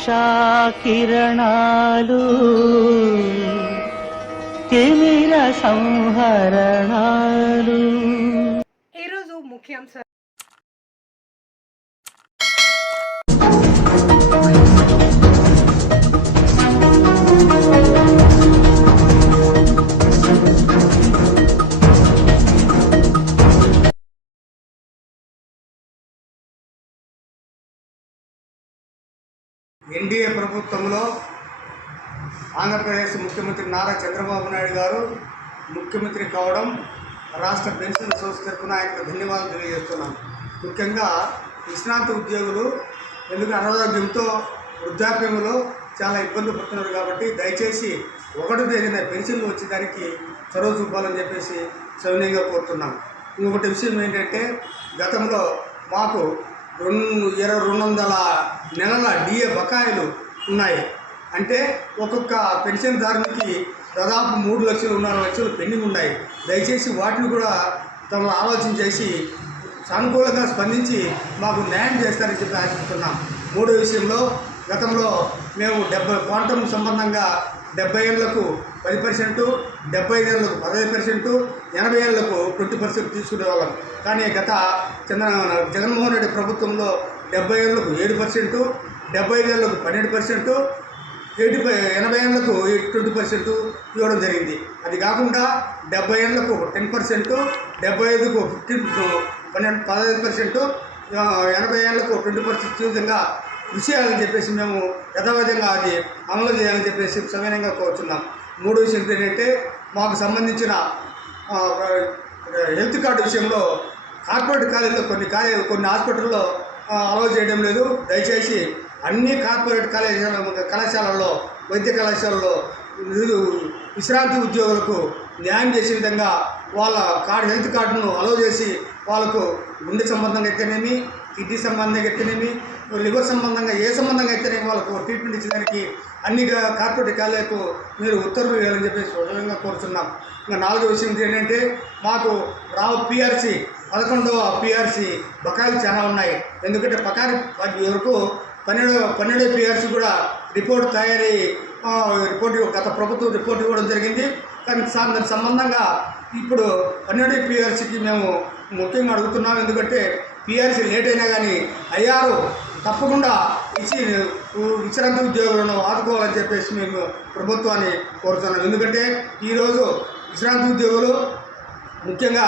ఉషా కిరణాలు తిమిర సంహరణాలు. ఈరోజు ముఖ్యాంశాలు. ఎన్డీఏ ప్రభుత్వంలో ఆంధ్రప్రదేశ్ ముఖ్యమంత్రి నారా చంద్రబాబు నాయుడు గారు ముఖ్యమంత్రి కావడం రాష్ట్ర పెన్షన్ సోర్స్ తరఫున ఆయనకు ధన్యవాదాలు తెలియజేస్తున్నాను. ముఖ్యంగా విశ్రాంతి ఉద్యోగులు ఎందుకు అనారోగ్యంతో వృద్ధాప్యంలో చాలా ఇబ్బంది పడుతున్నారు కాబట్టి దయచేసి 1వ తేదీన పెన్షన్లు వచ్చేదానికి చొరవ చూపాలని చెప్పేసి సవినయంగా కోరుతున్నాం. ఇంకొకటి విషయం ఏంటంటే గతంలో మాకు 200 నెలల డిఏ బకాయిలు ఉన్నాయి. అంటే ఒక్కొక్క పెన్షన్దారునికి దాదాపు 3 లక్షలు 3.5 లక్షలు పెండింగ్ ఉన్నాయి. దయచేసి వాటిని కూడా తమ ఆలోచన చేసి సానుకూలంగా స్పందించి మాకు న్యాయం చేస్తారని చెప్పి ఆశిస్తున్నాం. 3వ విషయంలో గతంలో మేము క్వాంటమ్ సంబంధంగా 70 ఏళ్లకు 10%, 75 ఏళ్లకు 15%, 80 ఏళ్లకు 20% తీసుకునేవాళ్ళం. కానీ గత జగన్మోహన్ రెడ్డి ప్రభుత్వంలో 70 ఏళ్లకు 7%, 75 ఏళ్లకు 12%, 80 ఏళ్లకు 20% ఇవ్వడం జరిగింది. అది కాకుండా 70 ఏళ్లకు 10%, 75కు 15%, 80 ఏళ్లకు 20% విధంగా కృషి చేయాలని చెప్పేసి మేము యథావిధంగా అది అమలు చేయాలని చెప్పేసి సవినయంగా కోరుతున్నాం. 3వ విషయం ఏంటంటే మాకు సంబంధించిన హెల్త్ కార్డు విషయంలో కార్పొరేట్ కాలేజీలో కొన్ని హాస్పిటల్లో అలౌ చేయడం లేదు. దయచేసి అన్ని కార్పొరేట్ కళాశాలల్లో వైద్య కళాశాలలో విశ్రాంతి ఉద్యోగులకు న్యాయం చేసే విధంగా వాళ్ళ హెల్త్ కార్డును అలౌ చేసి వాళ్ళకు గుండె సంబంధంగా అయితేనేమి, కిడ్నీ సంబంధంగా అయితేనేమి, లివర్ సంబంధంగా ఏ సంబంధంగా అయితేనేమి వాళ్ళకు ట్రీట్మెంట్ ఇచ్చేదానికి అన్ని కార్పొరేట్ కాలేజీలకు మీరు ఉత్తర్వులు వేయాలని చెప్పేసి స్వతంగా కోరుతున్నాం. ఇంకా 4వ విషయం ఏంటంటే మాకు పిఆర్సీ 11వ పిఆర్సీ బకాయిలు చాలా ఉన్నాయి. ఎందుకంటే వరకు 12వ పిఆర్సీ కూడా రిపోర్ట్ గత ప్రభుత్వం రిపోర్ట్ ఇవ్వడం జరిగింది. కానీ దాని సంబంధంగా ఇప్పుడు 12వ పిఆర్సీకి మేము ముఖ్యంగా అడుగుతున్నాం. ఎందుకంటే పిఆర్సీ లేట్ అయినా కానీ అయ్యారు తప్పకుండా ఇచ్చి విశ్రాంతి ఉద్యోగులను ఆదుకోవాలని చెప్పేసి మేము ప్రభుత్వాన్ని కోరుతున్నాం. ఎందుకంటే ఈరోజు విశ్రాంతి ఉద్యోగులు ముఖ్యంగా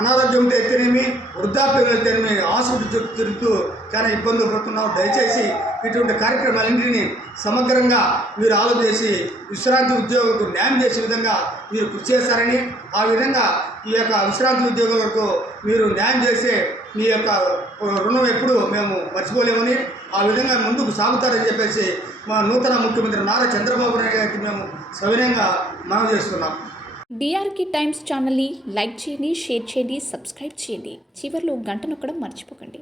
అనారోగ్యంతో అయితేనేమి, వృద్ధాప్యం అయితేనేమి హాస్పిటల్ తిరుగుతూ చాలా ఇబ్బందులు పడుతున్నాం. దయచేసి ఇటువంటి కార్యక్రమాలన్నింటినీ సమగ్రంగా మీరు ఆలోచన చేసి విశ్రాంతి ఉద్యోగులకు న్యాయం చేసే విధంగా మీరు కృషి చేస్తారని, ఆ విధంగా ఈ యొక్క విశ్రాంతి ఉద్యోగులకు మీరు న్యాయం చేసే మీ యొక్క రుణం ఎప్పుడు మేము మర్చిపోలేమని, ఆ విధంగా ముందుకు సాగుతారని చెప్పేసి మా నూతన ముఖ్యమంత్రి నారా చంద్రబాబు నాయుడు గారికి మేము సవినయంగా మనవి చేస్తున్నాం. డిఆర్కే టైమ్స్ ఛానల్ని లైక్ చేయండి, షేర్ చేయండి, సబ్స్క్రైబ్ చేయండి. చివరిలో గంట నొక్కడం మర్చిపోకండి.